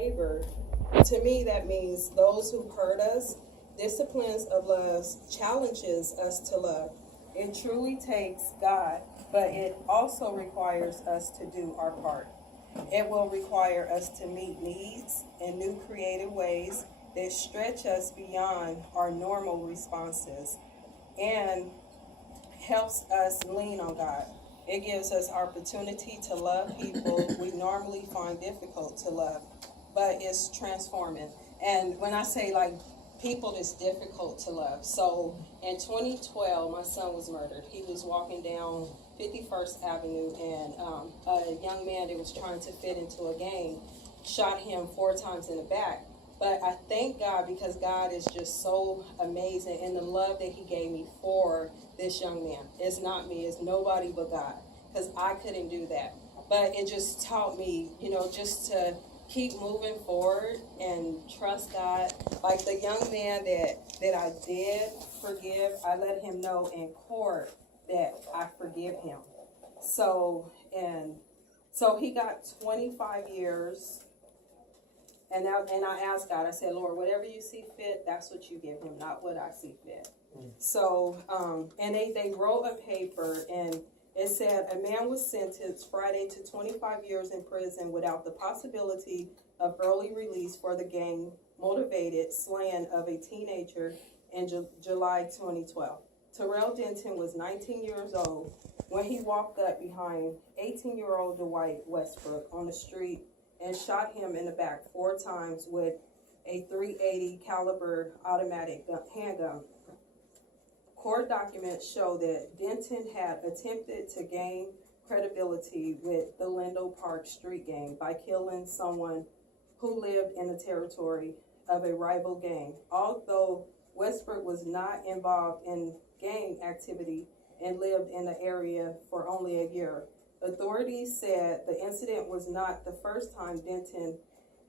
favor, to me that means those who hurt us. Disciplines of love challenges us to love. It truly takes God, but it also requires us to do our part. It will require us to meet needs in new creative ways that stretch us beyond our normal responses and helps us lean on God. It gives us opportunity to love people we normally find difficult to love, but it's transforming. And when I say like people it's difficult to love, so in 2012 my son was murdered. He was walking down 51st Avenue and a young man that was trying to fit into a gang shot him 4 times in the back. But I thank God because God is just so amazing in the love that he gave me for this young man. It's not me, it's nobody but God, because I couldn't do that. But it just taught me, just to keep moving forward and trust God. Like the young man that I did forgive, I let him know in court that I forgive him. So he got 25 years. And I asked God, I said, Lord, whatever you see fit, that's what you give him, not what I see fit. So, and they wrote a paper, and it said, a man was sentenced Friday to 25 years in prison without the possibility of early release for the gang-motivated slaying of a teenager in July 2012. Terrell Denton was 19 years old when he walked up behind 18-year-old Dwight Westbrook on the street and shot him in the back 4 times with a .380 caliber automatic handgun. Court documents show that Denton had attempted to gain credibility with the Lindo Park street gang by killing someone who lived in the territory of a rival gang. Although Westbrook was not involved in gang activity and lived in the area for only a year, authorities said the incident was not the first time Denton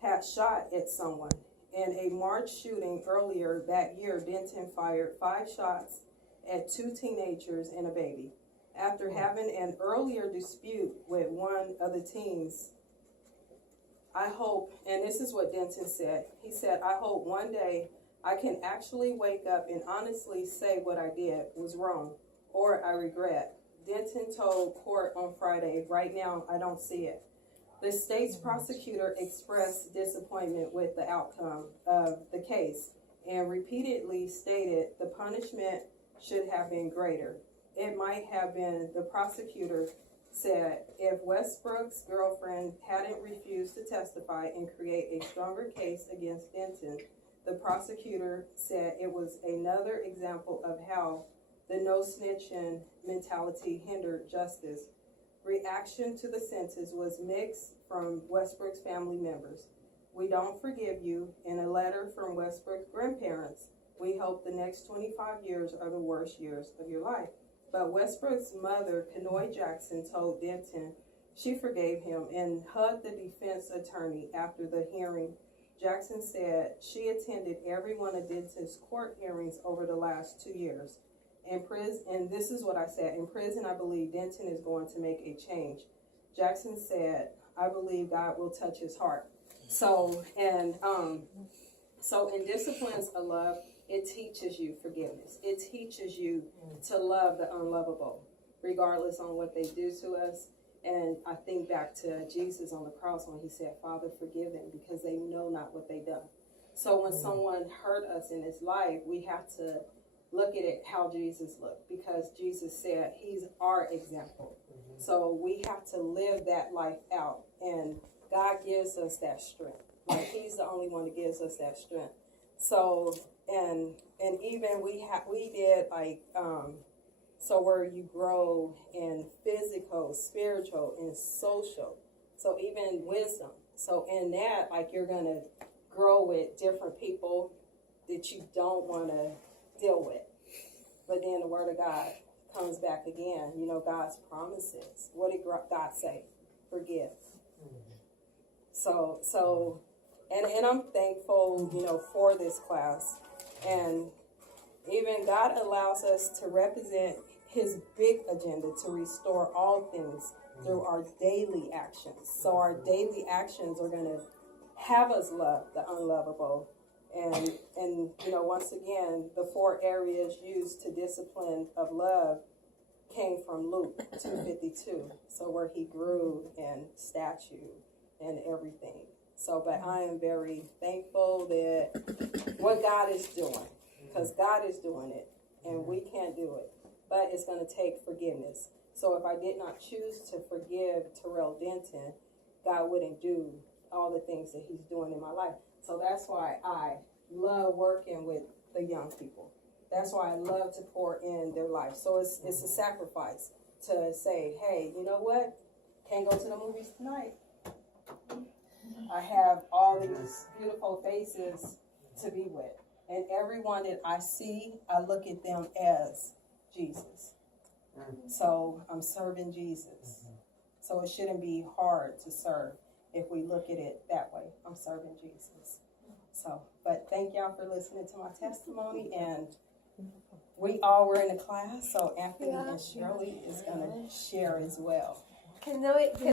had shot at someone. In a March shooting earlier that year, Denton fired 5 shots at 2 teenagers and a baby. After having an earlier dispute with one of the teens, I hope, and this is what Denton said, he said, I hope one day I can actually wake up and honestly say what I did was wrong or I regret. Denton told court on Friday, right now I don't see it. The state's prosecutor expressed disappointment with the outcome of the case and repeatedly stated the punishment should have been greater. It might have been, the prosecutor said, if Westbrook's girlfriend hadn't refused to testify and create a stronger case against Denton. The prosecutor said it was another example of how the no snitching mentality hindered justice. Reaction to the sentence was mixed from Westbrook's family members. We don't forgive you. In a letter from Westbrook's grandparents, we hope the next 25 years are the worst years of your life. But Westbrook's mother, Kenoye Jackson, told Denton she forgave him and hugged the defense attorney after the hearing. Jackson said she attended every one of Denton's court hearings over the last 2 years. In prison, and this is what I said, in prison, I believe Denton is going to make a change. Jackson said, I believe God will touch his heart. So in disciplines of love, it teaches you forgiveness. It teaches you to love the unlovable, regardless on what they do to us. And I think back to Jesus on the cross when he said, Father, forgive them because they know not what they done. So when someone hurt us in this life, we have to look at it how Jesus looked, because Jesus said he's our example. So we have to live that life out, and God gives us that strength. Like he's the only one that gives us that strength. So and even we did like so where you grow in physical, spiritual, and social. So even wisdom. So in that, like you're gonna grow with different people that you don't want to deal with. But then the word of God comes back again. God's promises. What did God say? Forgive. So and I'm thankful, for this class. And even God allows us to represent his big agenda to restore all things through our daily actions. So our daily actions are going to have us love the unlovable. And once again, the 4 areas used to discipline of love came from Luke 2:52. So where he grew in stature and everything. So, but I am very thankful that what God is doing, because God is doing it and we can't do it, but it's going to take forgiveness. So if I did not choose to forgive Terrell Denton, God wouldn't do all the things that he's doing in my life. So that's why I love working with the young people. That's why I love to pour in their life. So it's a sacrifice to say, hey, you know what? Can't go to the movies tonight. I have all these beautiful faces to be with. And everyone that I see, I look at them as Jesus. So I'm serving Jesus. So it shouldn't be hard to serve if we look at it that way. I'm serving Jesus. So, but thank y'all for listening to my testimony. And we all were in the class, so Anthony and Shirley is going to share as well. Kenoye,